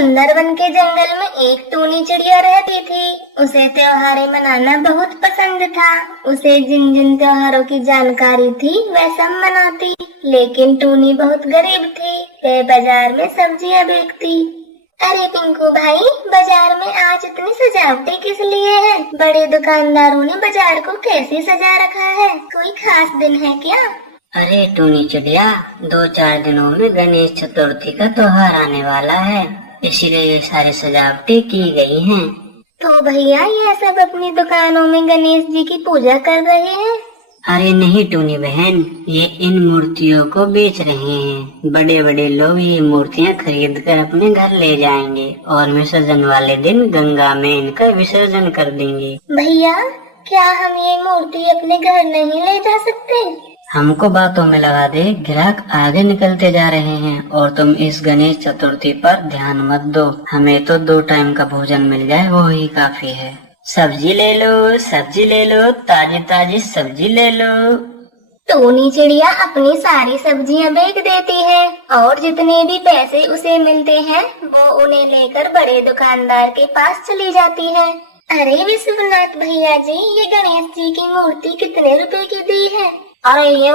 सुंदरवन के जंगल में एक टूनी चिड़िया रहती थी। उसे त्योहारें मनाना बहुत पसंद था। उसे जिन जिन त्योहारों की जानकारी थी वह सब मनाती, लेकिन टूनी बहुत गरीब थी। वह बाजार में सब्जियां बेचती। अरे पिंकू भाई, बाजार में आज इतनी सजावटें किस लिए है? बड़े दुकानदारों ने बाजार को कैसे सजा रखा है? कोई खास दिन है क्या? अरे टूनी चिड़िया, 2-4 दिनों में गणेश चतुर्थी का त्योहार आने वाला है, इसीलिए ये सारी सजावटें की गई हैं। तो भैया, यह सब अपनी दुकानों में गणेश जी की पूजा कर रहे हैं? अरे नहीं टूनी बहन, ये इन मूर्तियों को बेच रहे हैं। बड़े बड़े लोग ये मूर्तियाँ खरीद कर अपने घर ले जाएंगे और विसर्जन वाले दिन गंगा में इनका विसर्जन कर देंगे। भैया, क्या हम ये मूर्ति अपने घर नहीं ले जा सकते? हमको बातों में लगा दे, ग्राहक आगे निकलते जा रहे हैं और तुम इस गणेश चतुर्थी पर ध्यान मत दो। हमें तो 2 टाइम का भोजन मिल जाए वो ही काफी है। सब्जी ले लो, सब्जी ले लो, ताजी ताजी सब्जी ले लो। टूनी चिड़िया अपनी सारी सब्जियां बेच देती है और जितने भी पैसे उसे मिलते हैं वो उन्हें लेकर बड़े दुकानदार के पास चली जाती है। अरे विश्वनाथ भैया जी, ये गणेश जी की मूर्ति कितने रुपए की दी है? अरे ये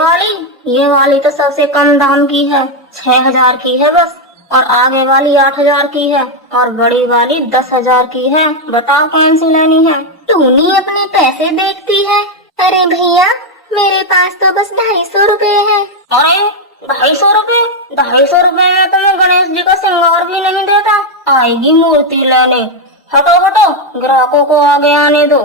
वाली तो सबसे कम दाम की है, 6000 की है बस। और आगे वाली 8000 की है और बड़ी वाली 10,000 की है। बताओ कौन सी लेनी है? टूनी अपने पैसे देखती है। अरे भैया, मेरे पास तो बस 250 रुपए है। अरे 250 रुपए? 250 रुपए में तो मैं गणेश जी का श्रृंगार भी नहीं देता। आएगी मूर्ति लेने। हटो हटो, ग्राहकों को आगे आने दो।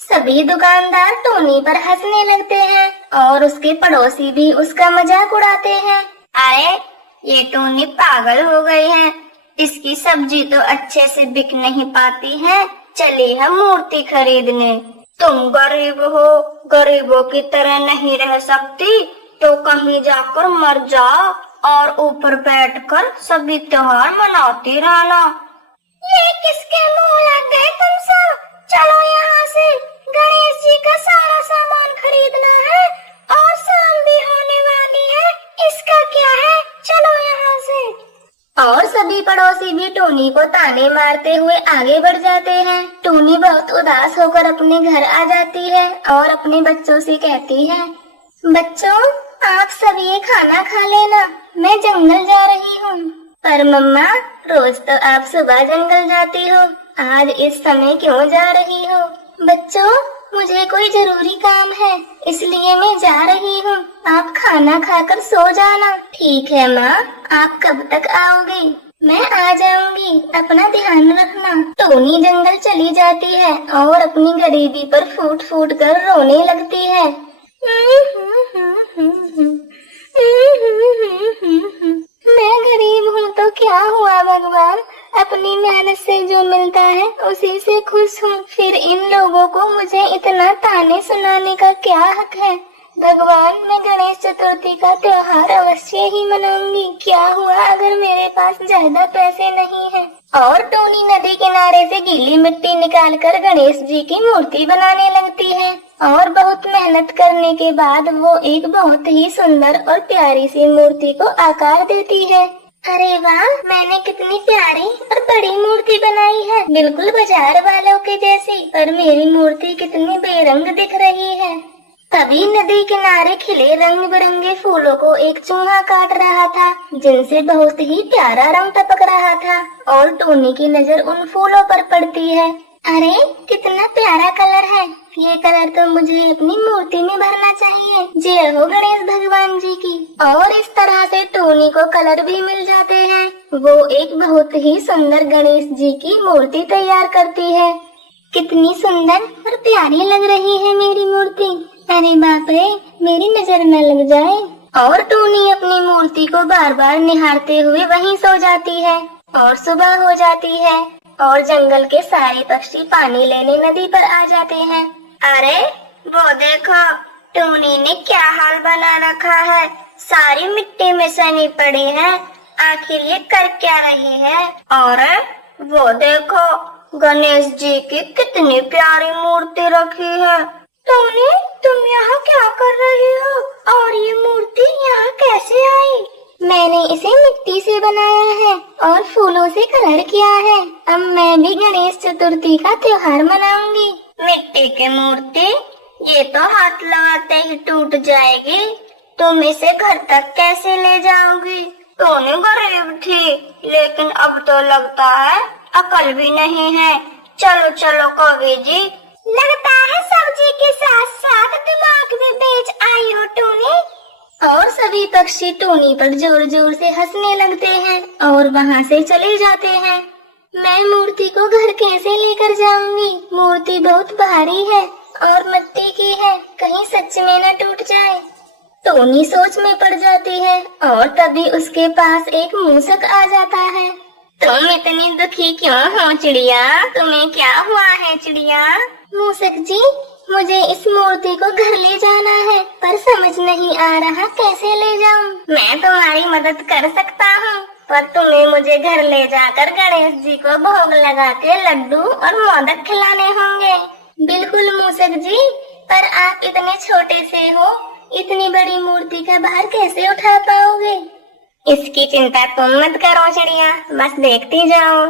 सभी दुकानदार टोनी पर हंसने लगते हैं और उसके पड़ोसी भी उसका मजाक उड़ाते हैं। अरे ये टोनी पागल हो गई है, इसकी सब्जी तो अच्छे से बिक नहीं पाती है। चलिए हम मूर्ति खरीदने। तुम गरीब हो, गरीबों की तरह नहीं रह सकती तो कहीं जाकर मर जाओ और ऊपर बैठकर सभी त्योहार मनाती रहना। ये किसके मुंह लग गए तुम सब? चलो यहाँ से, गणेश जी का सारा सामान खरीदना है और शाम भी होने वाली है। इसका क्या है? चलो यहाँ से। और सभी पड़ोसी भी टोनी को ताने मारते हुए आगे बढ़ जाते हैं। टोनी बहुत उदास होकर अपने घर आ जाती है और अपने बच्चों से कहती है, बच्चों आप सब ये खाना खा लेना, मैं जंगल जा रही हूँ। पर मम्मा, रोज तो आप सुबह जंगल जाती हो, आज इस समय क्यों जा रही हो? बच्चों, मुझे कोई जरूरी काम है, इसलिए मैं जा रही हूँ। आप खाना खाकर सो जाना। ठीक है माँ, आप कब तक आओगी? मैं आ जाऊंगी, अपना ध्यान रखना। टोनी जंगल चली जाती है और अपनी गरीबी पर फूट फूट कर रोने लगती है। मैं गरीब हूँ तो क्या हुआ भगवान, अपनी मेहनत से जो मिलता है उसी से खुश हूँ। फिर इन लोगों को मुझे इतना ताने सुनाने का क्या हक है? भगवान, मैं गणेश चतुर्थी का त्योहार अवश्य ही मनाऊंगी। क्या हुआ अगर मेरे पास ज्यादा पैसे नहीं है? और टोनी नदी किनारे से गीली मिट्टी निकालकर गणेश जी की मूर्ति बनाने लगती है और बहुत मेहनत करने के बाद वो एक बहुत ही सुंदर और प्यारी सी मूर्ति को आकार देती है। अरे वाह, मैंने कितनी प्यारी और बड़ी मूर्ति बनाई है, बिल्कुल बाजार वालों के जैसी। पर मेरी मूर्ति कितनी बेरंग दिख रही है। तभी नदी किनारे खिले रंग बिरंगे फूलों को एक चूहा काट रहा था, जिनसे बहुत ही प्यारा रंग टपक रहा था और टोनी की नजर उन फूलों पर पड़ती है। अरे कितना प्यारा कलर है, ये कलर तो मुझे अपनी मूर्ति में भरना चाहिए। जय हो गणेश भगवान जी की। और इस तरह से टोनी को कलर भी मिल जाते हैं। वो एक बहुत ही सुंदर गणेश जी की मूर्ति तैयार करती है। कितनी सुंदर और प्यारी लग रही है मेरी मूर्ति। अरे बाप रे, मेरी नजर न लग जाए। और टोनी अपनी मूर्ति को बार बार निहारते हुए वहीं सो जाती है। और सुबह हो जाती है और जंगल के सारे पक्षी पानी लेने नदी पर आ जाते हैं। अरे वो देखो, टोनी ने क्या हाल बना रखा है, सारी मिट्टी में सनी पड़ी है। आखिर ये कर क्या रही है? और वो देखो, गणेश जी की कितनी प्यारी मूर्ति रखी है। टोनी, तुम यहाँ क्या कर रही हो? और ये मूर्ति यहाँ कैसे आई? मैंने इसे मिट्टी से बनाया है और फूलों से कलर किया है। अब मैं भी गणेश चतुर्थी का त्योहार मनाऊंगी। मिट्टी की मूर्ति, ये तो हाथ लगाते ही टूट जाएगी। तुम इसे घर तक कैसे ले जाओगी? तूने गरीब थी, लेकिन अब तो लगता है अकल भी नहीं है। चलो चलो कवि जी, लगता है सब्जी के साथ साथ दिमाग भी बेच आई हो टूनी। और सभी पक्षी टूनी पर जोर जोर से हंसने लगते हैं और वहाँ से चले जाते हैं। मैं मूर्ति को घर कैसे लेकर जाऊंगी? मूर्ति बहुत भारी है और मिट्टी की है, कहीं सच में न टूट जाए। टोनी सोच में पड़ जाती है और तभी उसके पास एक मूसक आ जाता है। तुम इतनी दुखी क्यों हो चिड़िया? तुम्हें क्या हुआ है चिड़िया? मूसक जी, मुझे इस मूर्ति को घर ले जाना है, पर समझ नहीं आ रहा कैसे ले जाऊं। मैं तुम्हारी मदद कर सकता हूँ, पर तुम्हें मुझे घर ले जाकर गणेश जी को भोग लगा के लड्डू और मोदक खिलाने होंगे। बिल्कुल मूसक जी, पर आप इतने छोटे से हो, इतनी बड़ी मूर्ति का भार कैसे उठा पाओगे? इसकी चिंता तुम मत करो चिड़िया, बस देखती जाओ।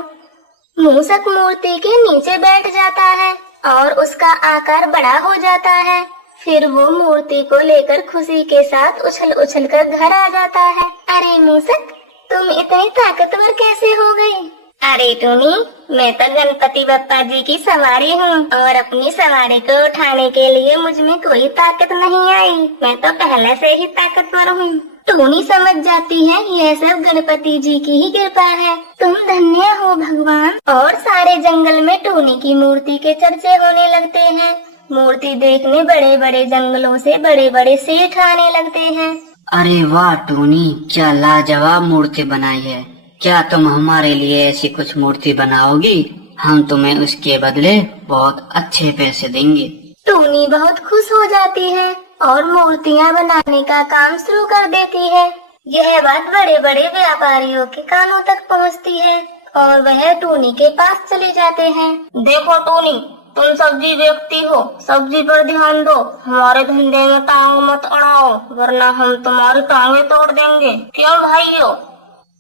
मूसक मूर्ति के नीचे बैठ जाता है और उसका आकार बड़ा हो जाता है। फिर वो मूर्ति को लेकर खुशी के साथ उछल उछल कर घर आ जाता है। अरे मूसक, तुम इतनी ताकतवर कैसे हो गई? अरे टूनी, मैं तो गणपति बप्पा जी की सवारी हूँ और अपनी सवारी को उठाने के लिए मुझ में कोई ताकत नहीं आई। मैं तो पहले से ही ताकतवर हूँ। टूनी समझ जाती है यह सब गणपति जी की ही कृपा है। तुम धन्य हो भगवान। और सारे जंगल में टूनी की मूर्ति के चर्चे होने लगते हैं। मूर्ति देखने बड़े बड़े जंगलों से बड़े बड़े सेठ आने लगते हैं। अरे वाह टूनी, क्या लाजवाब मूर्ति बनाई है। क्या तुम हमारे लिए ऐसी कुछ मूर्ति बनाओगी? हम तुम्हें उसके बदले बहुत अच्छे पैसे देंगे। टूनी बहुत खुश हो जाती है और मूर्तियाँ बनाने का काम शुरू कर देती है। यह बात बड़े बड़े व्यापारियों के कानों तक पहुँचती है और वह टूनी के पास चले जाते हैं। देखो टूनी, तुम सब्जी बेचती हो, सब्जी पर ध्यान दो। हमारे धंधे में टांग मत अड़ाओ, वरना हम तुम्हारी टांगे तोड़ देंगे। क्यों भाइयों?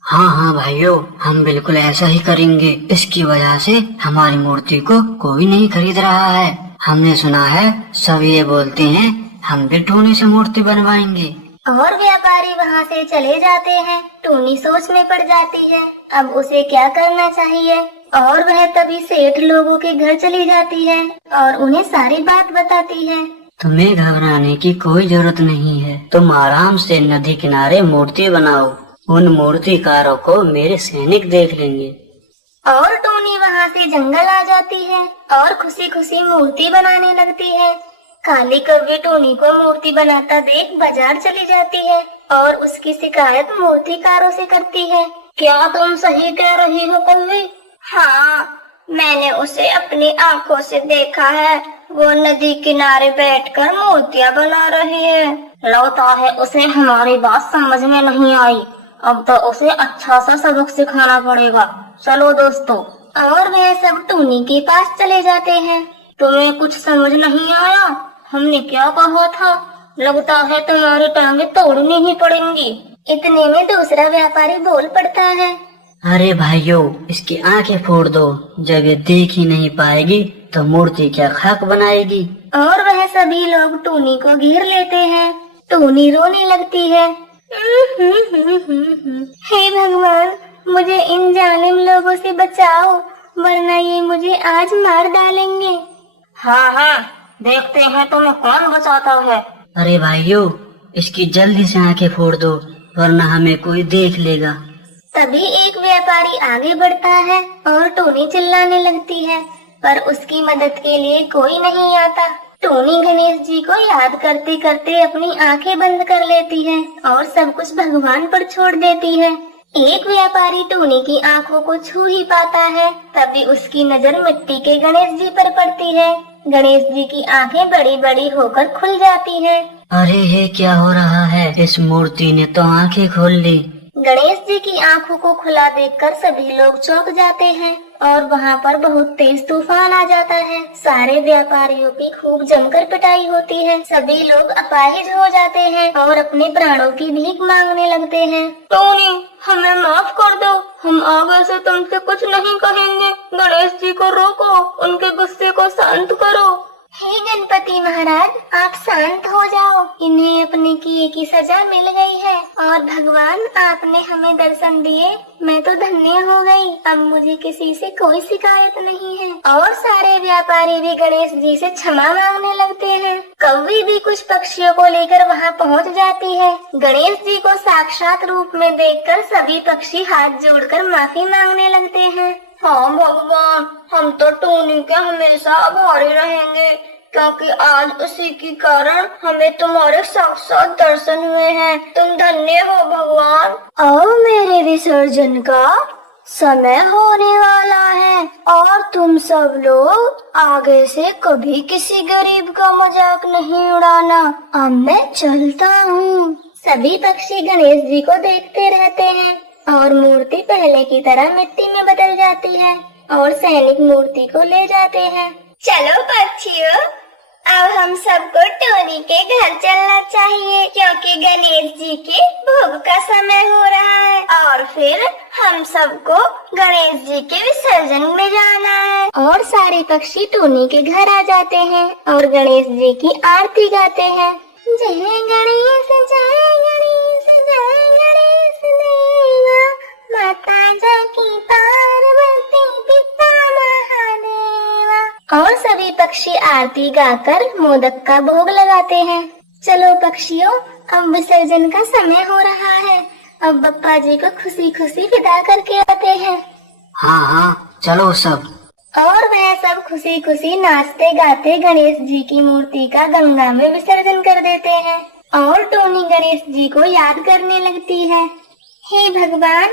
हाँ हाँ भाइयों, हम बिल्कुल ऐसा ही करेंगे। इसकी वजह से हमारी मूर्ति को कोई नहीं खरीद रहा है। हमने सुना है सब ये बोलते हैं हम भी टूनी से मूर्ति बनवाएंगे। और व्यापारी वहाँ से चले जाते हैं। टूनी सोच में पड़ जाती है अब उसे क्या करना चाहिए। और वह तभी सेठ लोगों के घर चली जाती है और उन्हें सारी बात बताती है। तुम्हें घबराने की कोई जरूरत नहीं है। तुम आराम से नदी किनारे मूर्ति बनाओ। उन मूर्तिकारों को मेरे सैनिक देख लेंगे। और टूनी वहाँ से जंगल आ जाती है और खुशी खुशी मूर्ति बनाने लगती है। काली कौवे टूनी को मूर्ति बनाता देख बाजार चली जाती है और उसकी शिकायत मूर्तिकारों से करती है। क्या तुम सही कह रही हो कौवे? हाँ, मैंने उसे अपनी आंखों से देखा है। वो नदी किनारे बैठकर मूर्तियाँ बना रही है। लगता है उसे हमारी बात समझ में नहीं आई। अब तो उसे अच्छा सा सबक सिखाना पड़ेगा। चलो दोस्तों। और वह सब टूनी के पास चले जाते हैं। तुम्हें कुछ समझ नहीं आया? हमने क्या कहा था? लगता है तुम्हारी टांगे तोड़नी ही पड़ेंगी। इतने में दूसरा व्यापारी बोल पड़ता है। अरे भाइयों, इसकी आंखें फोड़ दो। जब ये देख ही नहीं पाएगी तो मूर्ति क्या खाक बनाएगी। और वह सभी लोग टूनी को घेर लेते हैं। टूनी रोने लगती है। हे भगवान, मुझे इन जालिम लोगों से बचाओ, वरना ये मुझे आज मार डालेंगे। हाँ हाँ, देखते हैं तुम्हें कौन बचाता है। अरे भाइयों, इसकी जल्दी से आंखें फोड़ दो, वरना हमें कोई देख लेगा। तभी एक व्यापारी आगे बढ़ता है और टूनी चिल्लाने लगती है, पर उसकी मदद के लिए कोई नहीं आता। टूनी गणेश जी को याद करते करते अपनी आंखें बंद कर लेती है और सब कुछ भगवान पर छोड़ देती है। एक व्यापारी टूनी की आंखों को छू ही पाता है, तभी उसकी नजर मिट्टी के गणेश जी पर पड़ती है। गणेश जी की आंखें बड़ी बड़ी होकर खुल जाती हैं। अरे ये क्या हो रहा है? इस मूर्ति ने तो आंखें खोल ली। गणेश जी की आंखों को खुला देखकर सभी लोग चौंक जाते हैं और वहाँ पर बहुत तेज तूफान आ जाता है। सारे व्यापारियों की खूब जमकर पिटाई होती है। सभी लोग अपाहिज हो जाते हैं और अपने प्राणों की भीख मांगने लगते हैं। टोनी, हमें माफ कर दो, हम आगे से तुमसे कुछ नहीं कहेंगे। गणेश जी को रोको, उनके गुस्से को शांत करो। हे गणपति महाराज, आप शांत हो जाओ। इन्हें अपने किए की सजा मिल गई है और भगवान आपने हमें दर्शन दिए, मैं तो धन्य हो गई। अब मुझे किसी से कोई शिकायत नहीं है। और सारे व्यापारी भी गणेश जी से क्षमा मांगने लगते हैं। कौवी भी कुछ पक्षियों को लेकर वहाँ पहुँच जाती है। गणेश जी को साक्षात रूप में देखकर सभी पक्षी हाथ जोड़कर माफी मांगने लगते हैं। हाँ भगवान, हम तो टोनी के हमेशा आभारी रहेंगे, क्योंकि आज उसी के कारण हमें तुम्हारे साक्षात दर्शन हुए हैं। तुम धन्य हो भगवान। और मेरे विसर्जन का समय होने वाला है और तुम सब लोग आगे से कभी किसी गरीब का मजाक नहीं उड़ाना। अब मैं चलता हूँ। सभी पक्षी गणेश जी को देखते रहते हैं और मूर्ति पहले की तरह मिट्टी में बदल जाती है और सैनिक मूर्ति को ले जाते हैं। चलो पक्षियों, अब हम सबको टोनी के घर चलना चाहिए, क्योंकि गणेश जी के भोग का समय हो रहा है और फिर हम सबको गणेश जी के विसर्जन में जाना है। और सारे पक्षी टोनी के घर आ जाते हैं और गणेश जी की आरती गाते हैं। जय गणेश, जय गणेश, जय गणेश देवा, माता जाकी पार्वती, पिता महादेवा। और सभी पक्षी आरती गाकर मोदक का भोग लगाते हैं। चलो पक्षियों, अब विसर्जन का समय हो रहा है। अब बप्पा जी को खुशी खुशी विदा करके आते हैं। हाँ हाँ, चलो सब। और वह सब खुशी खुशी नाचते गाते गणेश जी की मूर्ति का गंगा में विसर्जन कर देते हैं। और टोनी गणेश जी को याद करने लगती है। हे भगवान,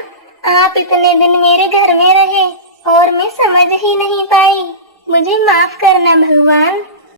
आप इतने दिन मेरे घर में रहे और मैं समझ ही नहीं पाई। मुझे माफ करना भगवान।